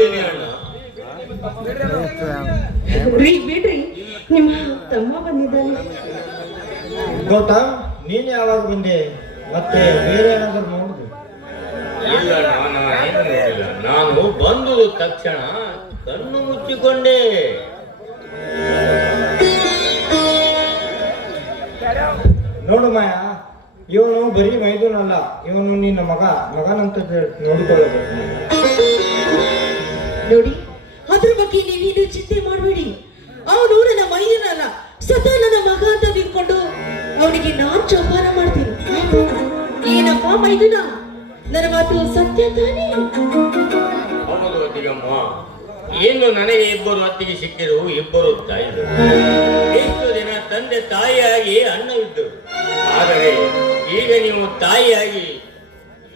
ಇದ್ದೇನೆ ಅಣ್ಣ. ಬಿಡ್ರಿ, ನಿಮ್ಮ ತಮ್ಮ ಬಂದಿದ್ದಾನೆ. ಗೌತಮ್, ನೀನ್ ಯಾವಾಗ ಬಂದೆ? ಮತ್ತೆ ಬೇರೆ ಏನಾದ್ರು ನೋಡುದು? ಇಲ್ಲ ಅಣ್ಣ, ನಾನೇನು ನೋಡಿಲ್ಲ. ನಾನು ಬಂದು ತಕ್ಷಣ ಕಣ್ಣು ಮುಚ್ಚಿಕೊಂಡೆ. ನೋಡು ಮಾಯ, ಇವನು ಬರೀ ಮೈದೂನಲ್ಲ, ಇವನು ನಿನ್ನ ಮಗನಂತ ನೋಡಿಕೊಳ್ಳಬೇಕು. ನೋಡಿ, ಅದ್ರ ಬಗ್ಗೆ ನೀವೇನು ಚಿಂತೆ ಮಾಡಬೇಡಿ. ಅವನು ನನ್ನ ಮೈದನಲ್ಲ, ಸದಾ ನನ್ನ ಮಗ ಅಂತ ನಿಂತ್ಕೊಂಡು ಅವನಿಗೆ ನಾನ್ ಚೌಪಾನ ಮಾಡ್ತೀನಿ. ಏನಪ್ಪ ಮೈದನ, ನನ್ನ ಮಾತು ಸತ್ಯ ತಾನೇ? ಹೌದು ಅತ್ತಿಗಮ್ಮ, ಇನ್ನು ನನಗೆ ಇಬ್ಬರು ಅತ್ತಿಗೆ ಸಿಕ್ಕಿರು, ಇಬ್ಬರು ತಾಯಿಗಳು. ಎಷ್ಟು ದಿನ ತಂದೆ ತಾಯಿಯಾಗಿ ಅನ್ನವಿದ್ದರು, ಆದರೆ ಈಗ ನೀವು ತಾಯಿಯಾಗಿ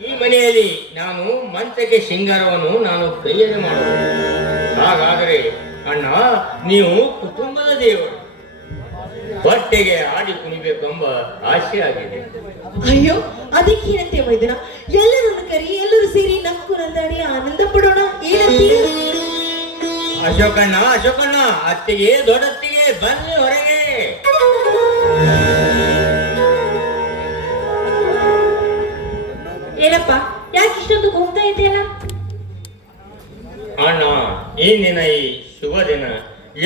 ಈ ಮನೆಯಲ್ಲಿ ನಾನು ಮಂಚಕ್ಕೆ ಶೃಂಗಾರವನ್ನು ನಾನು ಕೈಯಲ್ಲಿ ಮಾಡಬಹುದು. ಹಾಗಾದರೆ ಅಣ್ಣ, ನೀವು ಕುಟುಂಬದ ದೇವರು, ಹೊಟ್ಟೆಗೆ ಆಡಿ ಕುಣಿಬೇಕೆಂಬ ಆಸೆ ಆಗಿದೆ. ಅಯ್ಯೋ, ಅದಕ್ಕೇನಂತೆ ಮೈದನ, ಎಲ್ಲರನ್ನು ಕರಿ, ಎಲ್ಲರೂ ಸೇರಿ ನಕ್ಕು ನಂದಾಡಿ ಆನಂದ ಪಡೋಣ. ಏನಂತೀಯ? ಅಶೋಕಣ್ಣ, ಅಶೋಕಣ್ಣ, ಅತ್ತಿಗೆ, ದೊಡ್ಡತ್ತಿಗೆ, ಬನ್ನಿ ಹೊರಗೆ. ಏನಪ್ಪ, ಯಾಕೆ ಇಷ್ಟೊಂದು ಹೋಗ್ತಾ ಇದೆಯಲ್ಲ? ಅಣ್ಣ, ಈ ದಿನ, ಈ ಶುಭ ದಿನ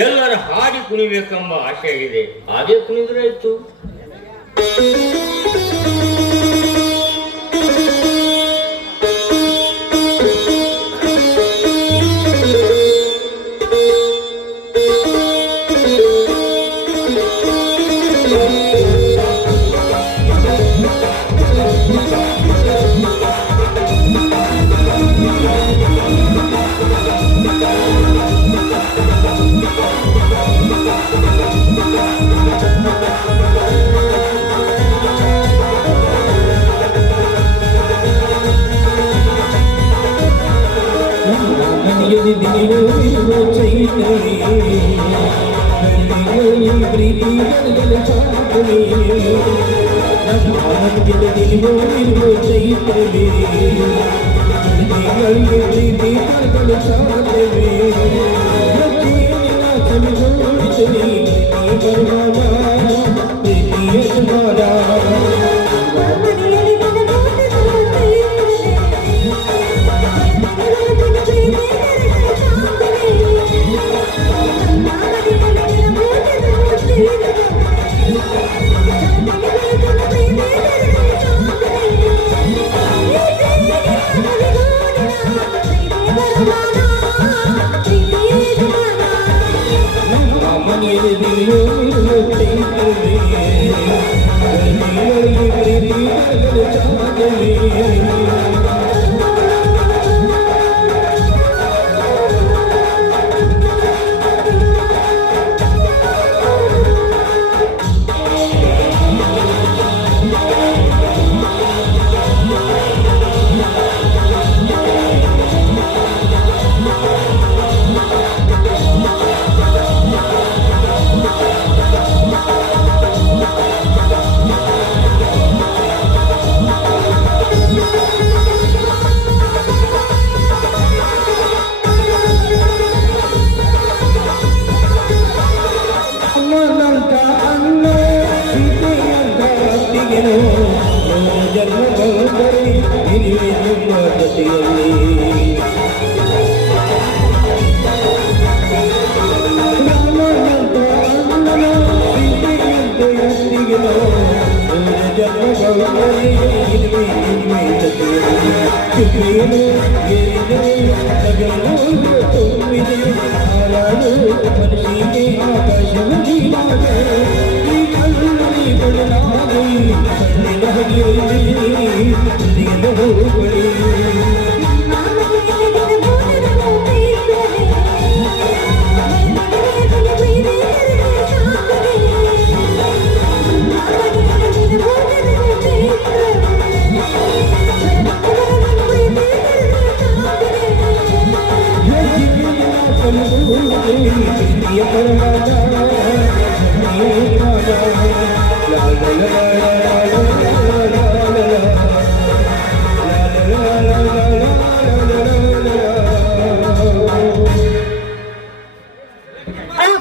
ಎಲ್ಲರ ಹಾಡಿ ಕುಣಿಬೇಕೆಂಬ ಆಸೆ ಆಗಿದೆ. ಹಾಗೆ ಕುಣಿದ್ರಾಯ್ತು.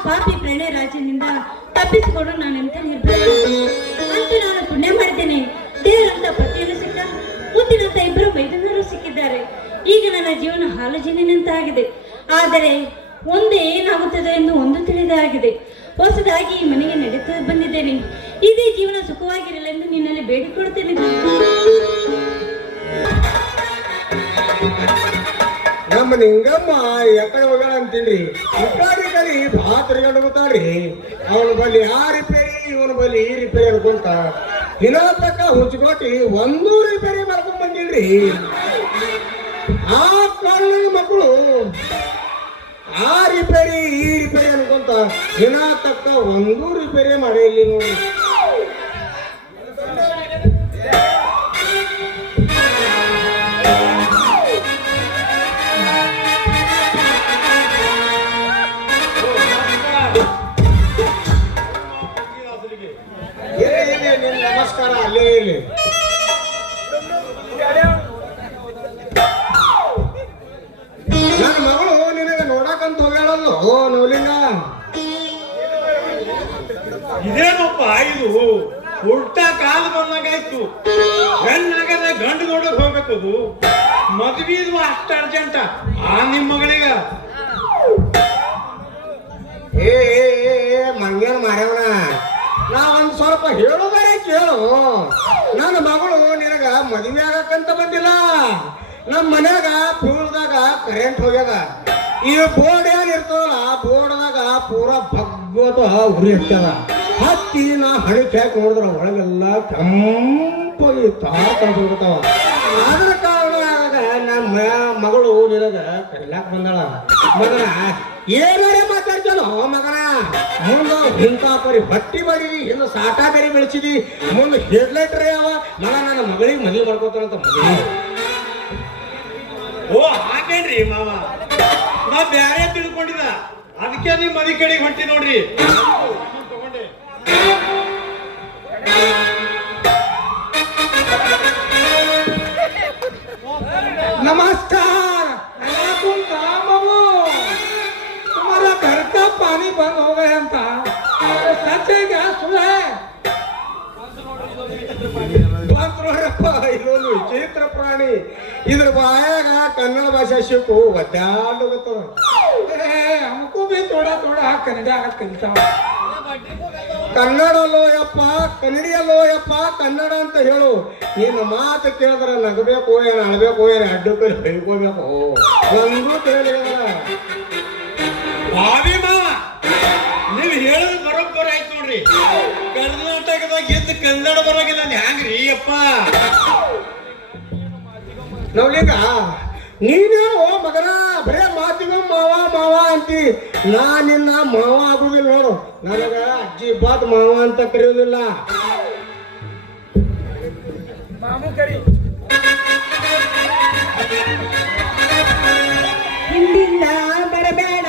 ಪಾಪಿ ಪ್ರಣಯ ರಾಜ್ಯದಿಂದ ತಪ್ಪಿಸಿಕೊಂಡು ನಾನು ಎಂತ ನಿರ್ಭಯ ಅಂತೂ ನಾನು ಪುಣ್ಯ ಮಾಡಿದ್ದೇನೆ. ದೇವರಂತ ಪತಿಯನ್ನು ಸಿಕ್ಕ, ಮುತ್ತಿನಂತ ಇಬ್ಬರು ಮೈದುನರು ಸಿಕ್ಕಿದ್ದಾರೆ. ಈಗ ನನ್ನ ಜೀವನ ಹಾಲು ಜೀನಿನಂತಾಗಿದೆ. ಆದರೆ ಒಂದೇ ಏನಾಗುತ್ತದೆ ಎಂದು ಒಂದು ತಿಳಿದಾಗಿದೆ. ಹೊಸದಾಗಿ ಈ ಮನೆಗೆ ನಡೆಯುತ್ತಾ ಬಂದಿದ್ದೇನೆ. ಇದೇ ಜೀವನ ಸುಖವಾಗಿರಲೆಂದು ನಿನ್ನಲ್ಲಿ ಬೇಡಿಕೊಳ್ತೇನೆ. ನಮ್ಮ ನಿಂಗಮ್ಮ ಎಕಡೆ ಹೋಗ್ಯಾಳ ಅಂತೀನ್ರಿ. ಇಬ್ಬರಿ ಕಲಿ ಭಾಳ ತಿರ್ಗಾಡು ಗೊತ್ತಾಳ್ರಿ. ಅವನ ಬಲ್ಲಿ ಆ ರಿಪೇರಿ, ಇವನ ಬಲ್ಲಿ ಈ ರಿಪೇರಿ ಅನ್ಕೊಂತ ದಿನ ತಕ್ಕ ಹುಚ್ಕೊಟ್ಟಿ ಒಂದೂ ರಿಪೇರಿ ಮಾಡ್ಕೊಂಡ್ ಬಂದಿಲ್ರಿ. ಆ ಕಾರಣದ ಮಕ್ಕಳು ಆ ರಿಪೇರಿ ಈ ರಿಪೇರಿ ಅನ್ಕೊಂತ ದಿನ ತಕ್ಕ ಒಂದೂ ರಿಪೇರಿ ಮಾಡೇ ಇಲ್ಲಿ ನೋಡಿ. ನಮಸ್ಕಾರ. ಅಲ್ಲೇ ಇರಲಿ. ನನ್ನ ಮಗಳು ನಿನಗೆ ನೋಡಕಂತ ಹೋಗ್ಯಾಳಲ್ಲೋ ನವಲಿಂಗ. ಇದೇನಪ್ಪ ಇದು ಉಲ್ಟಾ ಕಾಲ ಬಂದಂಗಾಯ್ತು. ಹೆಣ್ಣಾಗದ ಗಂಡು ನೋಡಕ್ ಹೋಗ್ಬೇಕದು. ಮದ್ವಿದು ಅಷ್ಟ ಅರ್ಜೆಂಟ ಆ ನಿಮ್ ಮಗಳಿಗ. ಏ ಮಂಗೇನ್ ಮಾಡ್ಯವನ, ನಾ ಒಂದ್ ಸ್ವಲ್ಪ ಹೇಳೋದಾರೆ ಕೇಳು. ನನ್ನ ಮಗಳು ನಿನಗ ಮದುವೆ ಆಗಕ್ಕಂತ ಬಂದಿಲ್ಲ. ನಮ್ಮ ಮನ್ಯಾಗ ಫ್ಯೂಲ್ದಾಗ ಕರೆಂಟ್ ಹೋಗ್ಯದ. ಈ ಬೋರ್ಡ್ ಏನ್ ಇರ್ತದಲ್ಲ, ಬೋರ್ಡ್ದಾಗ ಪೂರ ಭಗ್ವತ ಉರಿ ಇರ್ತದ. ಹತ್ತಿ ನಾ ಹಣಿಕೆ ಹಾಕಿ ನೋಡಿದ್ರ ಒಳಗೆಲ್ಲ ಕೆಂಪಾಗಿ ತಾಡ್ತಾವ. ಅದ್ರ ಕಾರಣದಾಗ ನಮ್ಮ ಮಗಳು ನಿನಗ ಕರಿಲಾಕ್ ಬಂದಾಳ. ಮಗನ ಏನಾರೇ ಮಾತಾಡ್ತಾನೋ ಮಗನ. ಮುಂದ ಇಂಥ ಪರಿ ಬಟ್ಟಿ ಮಾಡಿ ಇನ್ನು ಸಾಟ ಬೇರೆ ಬೆಳೆಸಿದಿ. ಮುಂದೆ ಹೆಡ್ಲೈಟ್ರೇ ಅವ ಮಗ. ನನ್ನ ಮಗಳಿಗೆ ಮದುವೆ ಮಾಡ್ಕೋತಾನಂತ ಮದುವೆ. ಓ ಹಾಗೇನ್ರಿ ಮಾವ, ನಾ ಬ್ಯಾರೆ ತಿಳ್ಕೊಂಡಿದ. ಅದಕ್ಕೆ ನಿಮ್ ಮದಿ ಕಡೆಗೆ ಹೊಂಟಿ ನೋಡ್ರಿ. ತಗೊಂಡೆ. नमस्कार. कौन काम बाबू? तुम्हारा घर का पानी बंद हो गया था. सच है क्या? सुना है? ಇದೊಂದು ವಿಚಿತ್ರ ಪ್ರಾಣಿ. ಇದ್ರ ಬಾಯಾಗ ಕನ್ನಡ ಭಾಷೆ ಶಿಕ್ಕು ಒದ್ದಾಡುತ್ತದ. हमको भी थोड़ा थोड़ा कನ್ನಡ ಕಲಿತಾವ. ಕನ್ನಡ ಅಲ್ಲೋ ಯಪ್ಪ, ಕನ್ನಡಿ ಅಲ್ಲೋ ಯಪ್ಪ, ಕನ್ನಡ ಅಂತ ಹೇಳು. ನಿನ್ನ ಮಾತು ಕೇಳಿದ್ರೆ ನಗಬೇಕು ಏನು, ಅಳಬೇಕು ಏನು, ಅಡ್ಡಕ್ಕೆ ಬೈಕೋಬೇಕು. ಒಂದು ಕೇಳಿಲ್ಲ. ಭಾವಿ ಮಾವ, ನೀವ್ ಹೇಳೋದು ಬರೋಬ್ಬರ ಆಯ್ತು ನೋಡ್ರಿ. ಕರ್ನಾಟಕದಾಗ ಎದ್ದು ಕನ್ನಡ ಬರೋಗಿಲ್ಲ ಹ್ಯಾಂಗ್ರಿ ಅಪ್ಪ? ನವಲಿಂಗ, ನೀನೇನು ಮಗನ ಬರೇ ಮಾತಿಗೆ ಮಾವ ಮಾವ ಅಂತಿ. ನಾ ನಿನ್ನ ಮಾವ ಆಗುದಿಲ್ಲ ನೋಡು. ನನಗ ಅಜ್ಜಿ ಬಾತ್ ಮಾವ ಅಂತ ಕರೆಯೋದಿಲ್ಲ. ಮಾಮು ಕರಿ. ಹಿಂದಿಂದ ಬರಬೇಡ.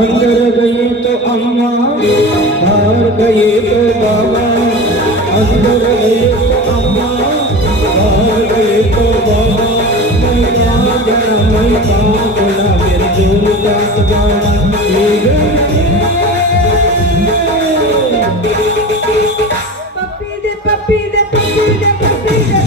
अंदर गई तो अम्मा, बाहर गई तो बाबा. अंदर गई तो अम्मा, बाहर गई तो बाबा. मैं पागल, मैं पागल, मेरे जोर का सगाना. पप्पी दे पप्पी दे पप्पी दे पप्पी दे.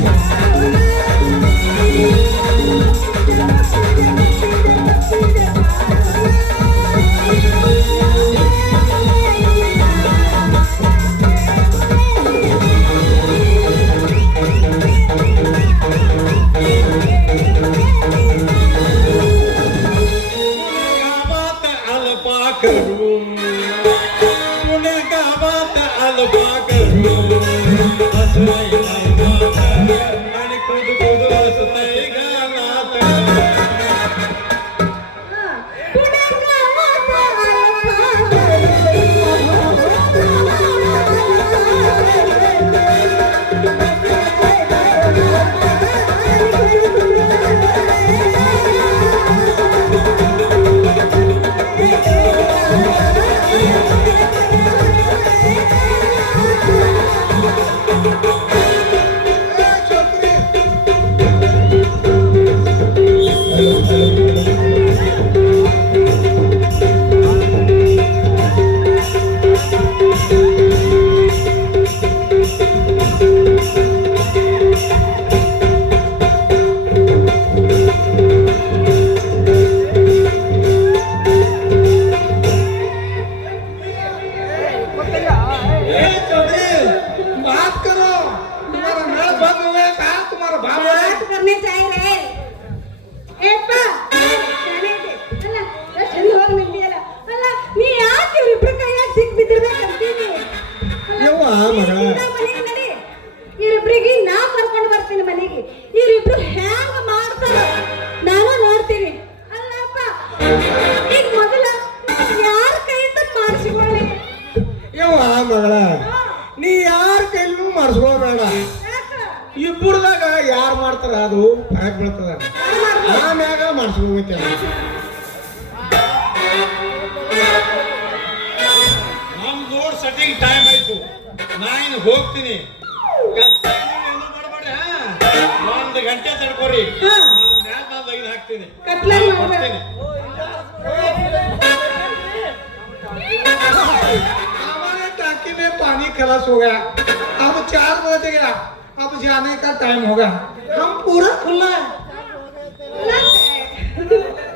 ಮಗಳ ಮನೆಗೆ ನಡಿ ಇವ್ರಿಬ್ರಿಗೆ ನಾ ಕರ್ಕೊಂಡು ಬರ್ತೀನಿ ಮನೆಗೆ ಇವ್ರಿಬ್ರು ಹ್ಯಾಂಗ ಮಾಡ್ತಾರ ನಾನು ನೋಡ್ತೀನಿ ಅಲ್ಲಪ್ಪ ಈಗ ಮೊದಲ ಯಾರ ಕೈಯಿಂದ ಮಾಡಿಸಿಕೊಳ್ಳಿ ಯವ್ವ ಮಗಳ ನೀ ಯಾರ ಕೈಲೂ ಮಾಡಿಸ್ಕೋಬೇಡ ಇಬ್ಬರದಾಗ ಯಾರು ಮಾಡ್ತಾರ ಅದು ಫರಕ್ ಬೀಳ್ತದ ಆಮ್ಯಾಗ ಮಾಡಿಸ್ಕೋಬೇಕು ನಮ್ ರೋಡ್ ಸೆಟ್ಟಿಂಗ್ ಟೈಮ್ ಆಯ್ತು ನಾ ಇನ್ನು ಹೋಗ್ತೀನಿ ಕಷ್ಟ ಏನು ಮಾಡಬೇಡ 1 ಗಂಟೆ ತಡ್ಕೋರಿ ಮ್ಯಾಲ ನಾನು ಲೈನ್ ಹಾಕ್ತೀನಿ ಕತ್ಲಲ್ಲಿ ನಾನು ಮಾಡ್ಬೇಡ. ಬರ್ತೀನಿ हमारे टाकी में पानी खलास हो गया अब 4 बज गया अब जाने का टाइम होगा हम पूरा खुला है